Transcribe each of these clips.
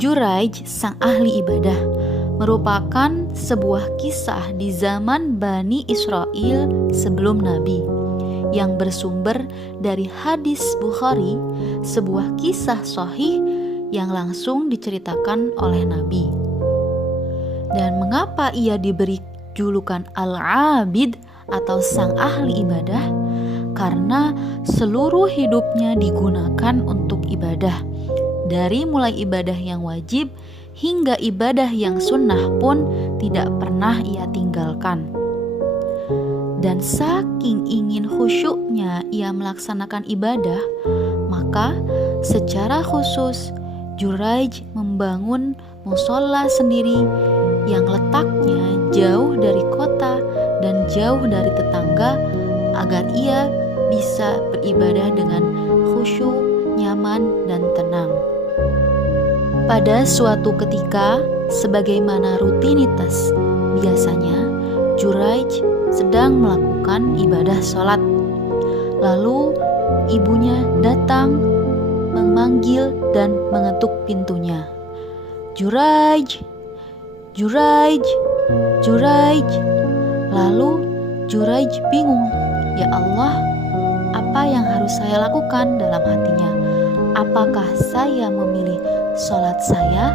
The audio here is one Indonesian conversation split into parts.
Juraij, sang ahli ibadah, merupakan sebuah kisah di zaman Bani Israel sebelum Nabi yang bersumber dari hadis Bukhari, sebuah kisah sahih yang langsung diceritakan oleh Nabi. Dan mengapa ia diberi julukan Al-Abid atau sang ahli ibadah? Karena seluruh hidupnya digunakan untuk ibadah. Dari mulai ibadah yang wajib hingga ibadah yang sunnah pun tidak pernah ia tinggalkan. Dan saking ingin khusyuknya ia melaksanakan ibadah, maka secara khusus Juraij membangun mushola sendiri yang letaknya jauh dari kota dan jauh dari tetangga agar ia bisa beribadah dengan khusyuk, nyaman, dan tenang. Pada suatu ketika, sebagaimana rutinitas biasanya, Juraij sedang melakukan ibadah sholat. Lalu ibunya datang memanggil dan mengetuk pintunya. Juraij, Juraij, Juraij. Lalu Juraij bingung. Ya Allah, apa yang harus saya lakukan dalam hatinya? Apakah saya memilih sholat saya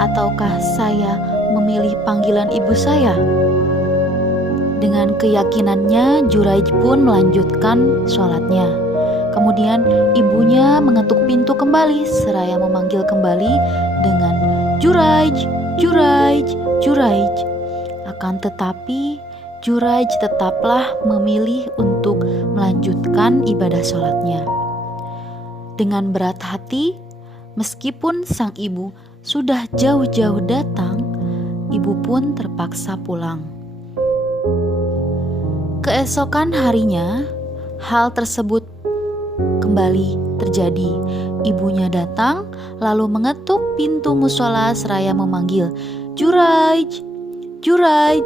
ataukah saya memilih panggilan ibu saya? Dengan keyakinannya Juraij pun melanjutkan sholatnya. Kemudian ibunya mengetuk pintu kembali seraya memanggil kembali dengan Juraij, Juraij, Juraij. Akan tetapi Juraij tetaplah memilih untuk melanjutkan ibadah sholatnya. Dengan berat hati, meskipun sang ibu sudah jauh-jauh datang, ibu pun terpaksa pulang. Keesokan harinya, hal tersebut kembali terjadi. Ibunya datang lalu mengetuk pintu mushola seraya memanggil, Juraij, Juraij,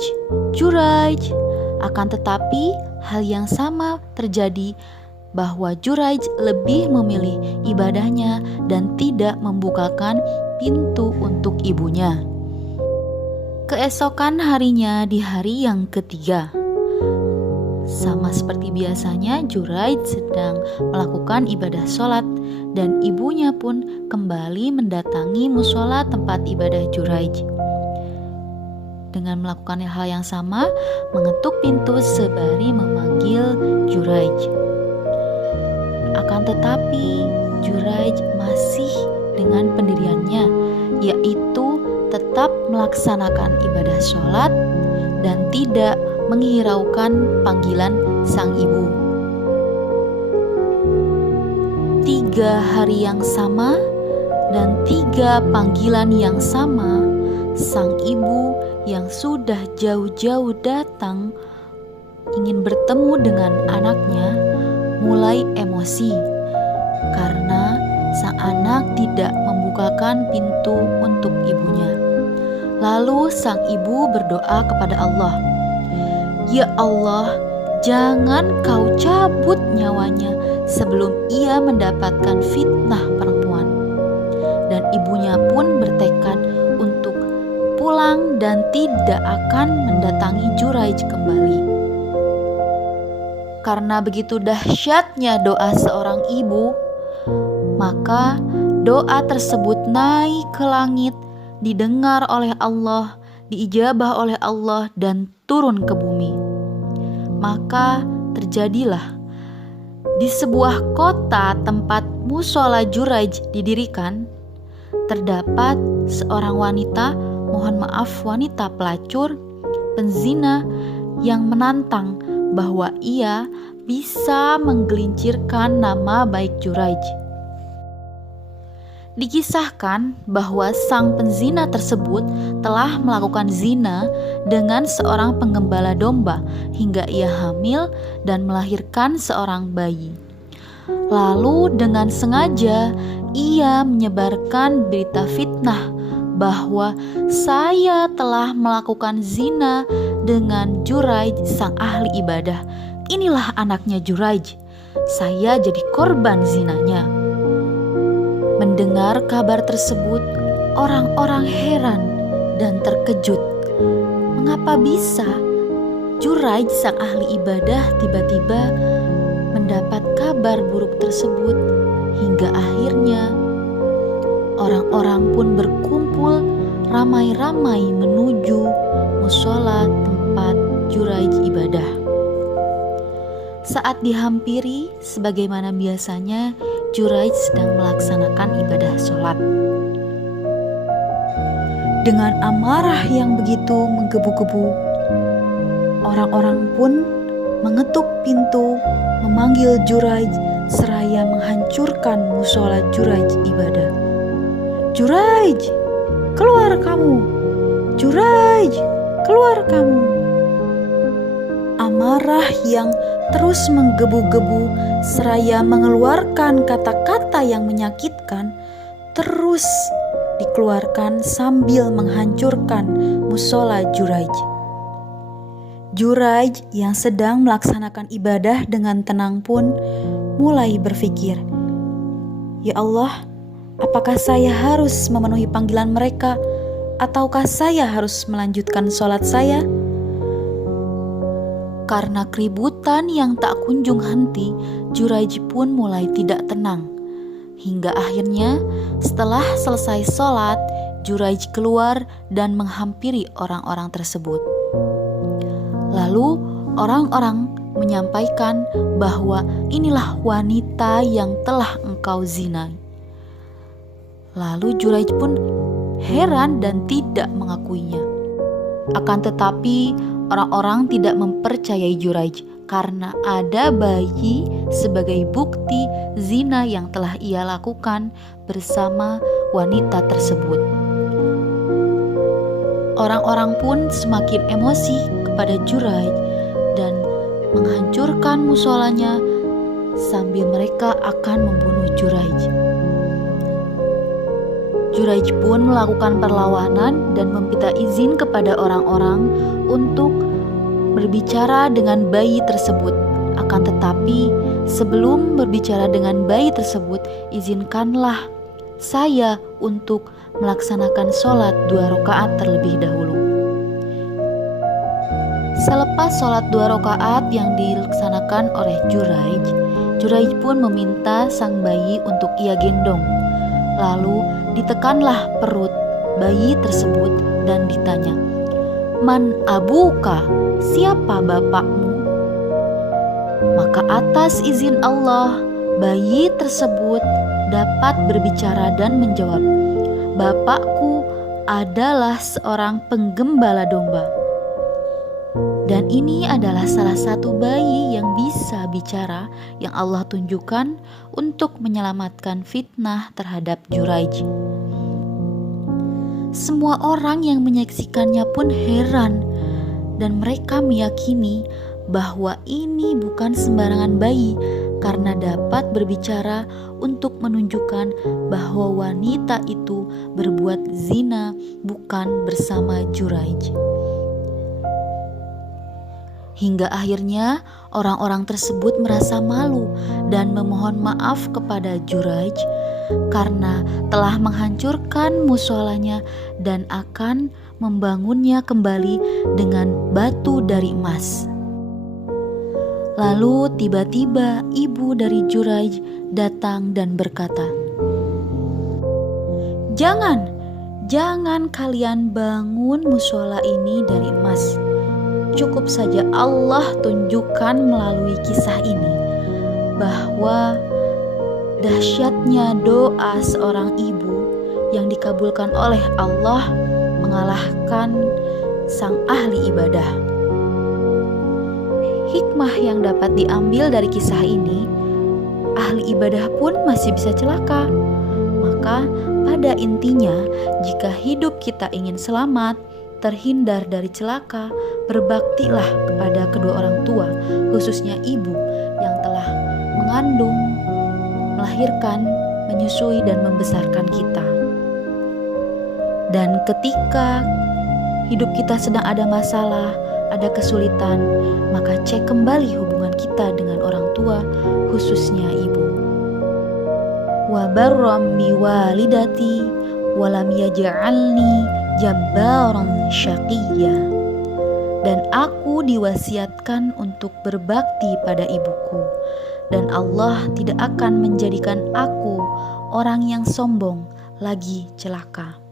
Juraij. Akan tetapi hal yang sama terjadi, bahwa Juraij lebih memilih ibadahnya dan tidak membukakan pintu untuk ibunya. Keesokan harinya di hari yang ketiga, sama seperti biasanya Juraij sedang melakukan ibadah sholat dan ibunya pun kembali mendatangi mushola tempat ibadah Juraij. Dengan melakukan hal yang sama, mengetuk pintu sembari memanggil Juraij. Akan tetapi Juraij masih dengan pendiriannya, yaitu tetap melaksanakan ibadah sholat dan tidak menghiraukan panggilan sang ibu. 3 hari yang sama dan 3 panggilan yang sama, sang ibu yang sudah jauh-jauh datang ingin bertemu dengan anaknya mulai emosi karena sang anak tidak membukakan pintu untuk ibunya. Lalu sang ibu berdoa kepada Allah, Ya Allah, jangan kau cabut nyawanya sebelum ia mendapatkan fitnah perempuan. Dan ibunya pun bertekad untuk pulang dan tidak akan mendatangi Juraij kembali. Karena begitu dahsyatnya doa seorang ibu, maka doa tersebut naik ke langit, didengar oleh Allah, diijabah oleh Allah, dan turun ke bumi. Maka terjadilah di sebuah kota tempat mushola Juraij didirikan, terdapat seorang wanita, mohon maaf wanita pelacur, penzina yang menantang bahwa ia bisa menggelincirkan nama baik Juraij. Dikisahkan bahwa sang penzina tersebut telah melakukan zina dengan seorang penggembala domba hingga ia hamil dan melahirkan seorang bayi. Lalu dengan sengaja ia menyebarkan berita fitnah bahwa saya telah melakukan zina dengan Juraij, sang ahli ibadah. Inilah anaknya Juraij. Saya jadi korban zinanya. Mendengar kabar tersebut, Orang-orang heran dan terkejut. Mengapa bisa Juraij sang ahli ibadah tiba-tiba mendapat kabar buruk tersebut, hingga akhirnya orang-orang pun berkumpul ramai-ramai menuju musola tempat Juraij ibadah. Saat dihampiri, sebagaimana biasanya, Juraij sedang melaksanakan ibadah sholat. Dengan amarah yang begitu menggebu-gebu, orang-orang pun mengetuk pintu, memanggil Juraij seraya menghancurkan musola Juraij ibadah. "Juraij, keluar kamu! Juraij, keluar kamu!" Amarah yang terus menggebu-gebu seraya mengeluarkan kata-kata yang menyakitkan terus dikeluarkan sambil menghancurkan musola Juraij. Juraij yang sedang melaksanakan ibadah dengan tenang pun mulai berpikir, "Ya Allah, apakah saya harus memenuhi panggilan mereka, ataukah saya harus melanjutkan sholat saya?" Karena keributan yang tak kunjung henti, Juraij pun mulai tidak tenang. Hingga akhirnya setelah selesai sholat, Juraij keluar dan menghampiri orang-orang tersebut. Lalu orang-orang menyampaikan bahwa inilah wanita yang telah engkau zinai. Lalu Juraij pun heran dan tidak mengakuinya. Akan tetapi orang-orang tidak mempercayai Juraij karena ada bayi sebagai bukti zina yang telah ia lakukan bersama wanita tersebut. Orang-orang pun semakin emosi kepada Juraij dan menghancurkan musolanya sambil mereka akan membunuh Juraij. Juraij pun melakukan perlawanan dan meminta izin kepada orang-orang untuk berbicara dengan bayi tersebut. Akan tetapi sebelum berbicara dengan bayi tersebut, izinkanlah saya untuk melaksanakan sholat 2 rakaat terlebih dahulu. Selepas sholat 2 rakaat yang dilaksanakan oleh Juraij, Juraij pun meminta sang bayi untuk ia gendong. Lalu ditekanlah perut bayi tersebut dan ditanya, "Man abuka? Siapa bapakmu?" Maka atas izin Allah, bayi tersebut dapat berbicara dan menjawab, "Bapakku adalah seorang penggembala domba." Dan ini adalah salah satu bayi yang bisa bicara yang Allah tunjukkan untuk menyelamatkan fitnah terhadap Juraij. Semua orang yang menyaksikannya pun heran dan mereka meyakini bahwa ini bukan sembarangan bayi karena dapat berbicara untuk menunjukkan bahwa wanita itu berbuat zina bukan bersama Juraij. Hingga akhirnya orang-orang tersebut merasa malu dan memohon maaf kepada Juraij karena telah menghancurkan musolanya dan akan membangunnya kembali dengan batu dari emas. Lalu tiba-tiba ibu dari Juraij datang dan berkata, Jangan kalian bangun musola ini dari emas. Cukup saja Allah tunjukkan melalui kisah ini bahwa dahsyatnya doa seorang ibu yang dikabulkan oleh Allah mengalahkan sang ahli ibadah. Hikmah yang dapat diambil dari kisah ini, ahli ibadah pun masih bisa celaka. Maka pada intinya, jika hidup kita ingin selamat, terhindar dari celaka, berbaktilah kepada kedua orang tua, khususnya ibu yang telah mengandung, melahirkan, menyusui dan membesarkan kita. Dan ketika hidup kita sedang ada masalah, ada kesulitan, maka cek kembali hubungan kita dengan orang tua, khususnya ibu. Wa barram bi walidati walam yaj'alni jabbaran syaqiyya. Dan aku diwasiatkan untuk berbakti pada ibuku, dan Allah tidak akan menjadikan aku orang yang sombong lagi celaka.